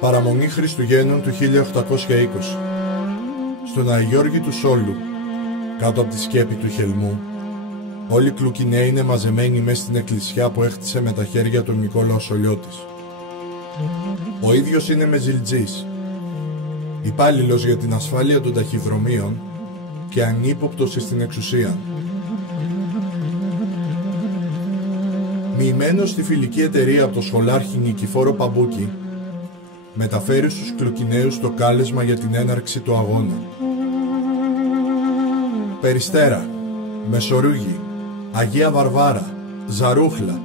Παραμονή Χριστουγέννων του 1820. Στον Αγιώργη του Σόλου, κάτω από τη σκέπη του Χελμού, όλοι οι κλουκιναίοι είναι μαζεμένοι μέσα στην εκκλησιά που έχτισε με τα χέρια του Νικόλα ο Σολιώτης. Ο ίδιος είναι μεζιλτζής, υπάλληλος για την ασφάλεια των ταχυδρομείων και ανύποπτος στην εξουσία. Μοιημένος στη φιλική εταιρεία από το σχολάρχη Νικηφόρο Παμπούκη, μεταφέρει στους κλουκιναίους το κάλεσμα για την έναρξη του αγώνα. Περιστέρα, Μεσορούγη, Αγία Βαρβάρα, Ζαρούχλα,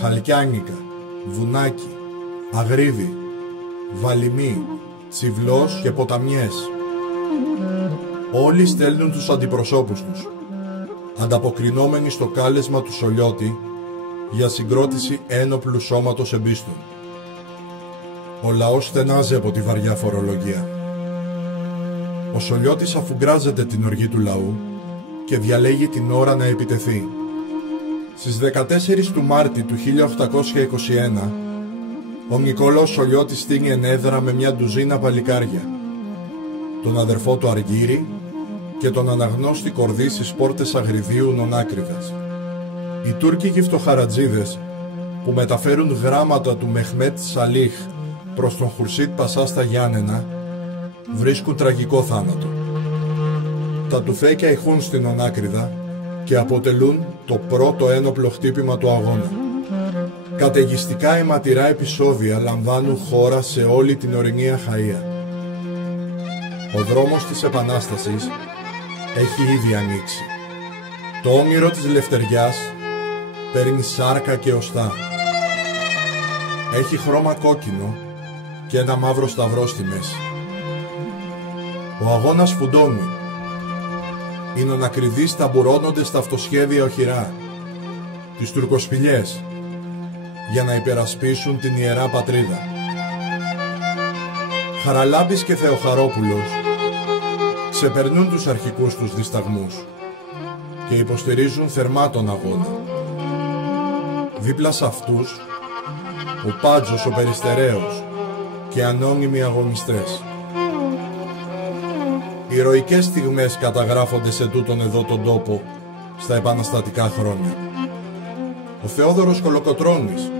Χαλκιάνικα, Βουνάκι, Αγρίδι, Βαλιμή, Τσιβλός και Ποταμιές. Όλοι στέλνουν τους αντιπροσώπους τους, ανταποκρινόμενοι στο κάλεσμα του Σολιώτη για συγκρότηση ένοπλου σώματος εμπίστων. Ο λαός στενάζει από τη βαριά φορολογία. Ο Σολιώτης αφουγκράζεται την οργή του λαού και διαλέγει την ώρα να επιτεθεί. Στις 14 του Μάρτη του 1821, ο Νικόλαος Σολιώτης στείνει ενέδρα με μια ντουζίνα παλικάρια, τον αδερφό του Αργύρη και τον αναγνώστη Κορδί στις πόρτες Αγριδίου Νονάκριβες. Οι Τούρκοι φτωχαρατζίδες που μεταφέρουν γράμματα του Μεχμέτ Σαλίχ προς τον Χουρσίτ Πασά στα Γιάννενα βρίσκουν τραγικό θάνατο. Τα τουφέκια ηχούν στην Ονάκριδα και αποτελούν το πρώτο ένοπλο χτύπημα του αγώνα. Καταιγιστικά αιματηρά επεισόδια λαμβάνουν χώρα σε όλη την ορεινή Αχαΐα. Ο δρόμος της Επανάστασης έχει ήδη ανοίξει. Το όνειρο της Λευτεριάς παίρνει σάρκα και οστά. Έχει χρώμα κόκκινο και ένα μαύρο σταυρό στη μέση. Ο αγώνας φουντώνει. Οι νονακριδείς ταμπουρώνονται στα αυτοσχέδια οχυρά, τις τουρκοσπηλιές, για να υπερασπίσουν την Ιερά Πατρίδα. Χαραλάμπης και Θεοχαρόπουλος ξεπερνούν τους αρχικούς τους δισταγμούς και υποστηρίζουν θερμά τον αγώνα. Δίπλα σε αυτούς, ο Πάτζος ο Περιστεραίος και ανώνυμοι αγωνιστές. Ηρωικές στιγμές καταγράφονται σε τούτον εδώ τον τόπο στα επαναστατικά χρόνια. Ο Θεόδωρος Κολοκοτρώνης,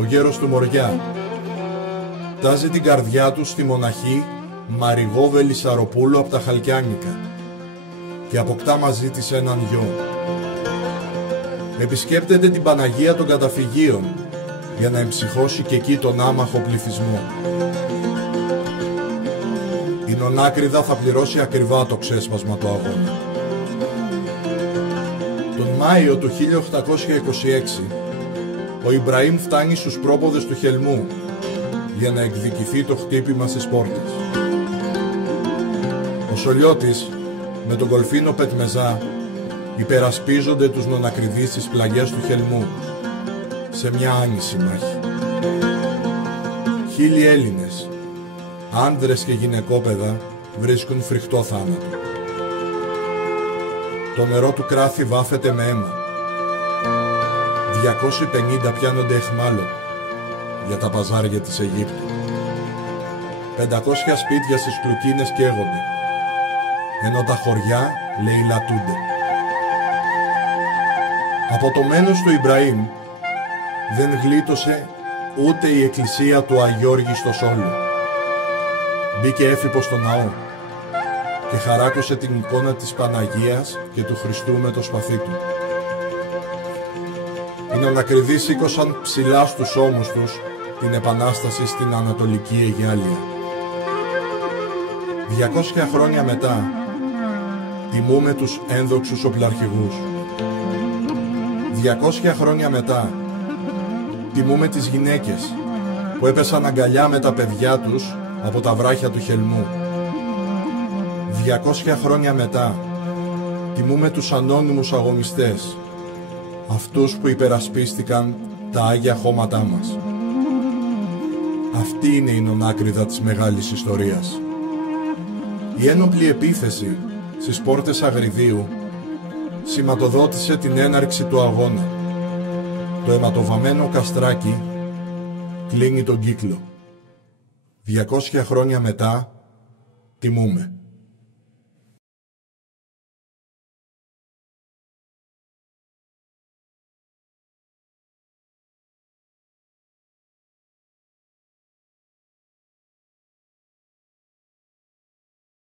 ο γέρος του Μοριά, τάζει την καρδιά του στη μοναχή Μαριγό Βελισσαροπούλου από τα Χαλκιάνικα και αποκτά μαζί της έναν γιο. Επισκέπτεται την Παναγία των Καταφυγίων για να εμψυχώσει και εκεί τον άμαχο πληθυσμό. Η Νονάκριδα θα πληρώσει ακριβά το ξέσπασμα του αγώνα. Τον Μάιο του 1826, ο Ιμπραήμ φτάνει στους πρόποδες του Χελμού για να εκδικηθεί το χτύπημα στις πόρτες. Ο Σολιώτης με τον Κολφίνο Πετμεζά υπερασπίζονται τους νονακριδείς στις πλαγιές του Χελμού σε μια άνηση μάχη. 1000 Έλληνες, άνδρες και γυναικόπαιδα βρίσκουν φρικτό θάνατο. Το νερό του Κράθη βάφεται με αίμα. 250 πιάνονται αιχμάλωτοι για τα παζάρια της Αιγύπτου. 500 σπίτια στις Κλουκίνες καίγονται, ενώ τα χωριά λαιλατούνται. Από το μένος του Ιμπραήμ δεν γλίτωσε ούτε η εκκλησία του Αγιώργη στο Σόλο. Μπήκε έφυπος στο ναό και χαράκωσε την εικόνα της Παναγίας και του Χριστού με το σπαθί του. Οι νονακριδείς σήκωσαν ψηλά στους ώμους τους την Επανάσταση στην Ανατολική Αιγάλια. 200 χρόνια μετά τιμούμε τους ένδοξους οπλαρχηγούς. 200 χρόνια μετά τιμούμε τις γυναίκες, που έπεσαν αγκαλιά με τα παιδιά τους από τα βράχια του Χελμού. 200 χρόνια μετά τιμούμε τους ανώνυμους αγωνιστές, αυτούς που υπερασπίστηκαν τα Άγια χώματά μας. Αυτή είναι η νονάκριδα της μεγάλης ιστορίας. Η ένοπλη επίθεση στις πόρτες Αγριδίου σηματοδότησε την έναρξη του αγώνα. Το αιματοβαμμένο καστράκι κλείνει τον κύκλο. 200 χρόνια μετά τιμούμε.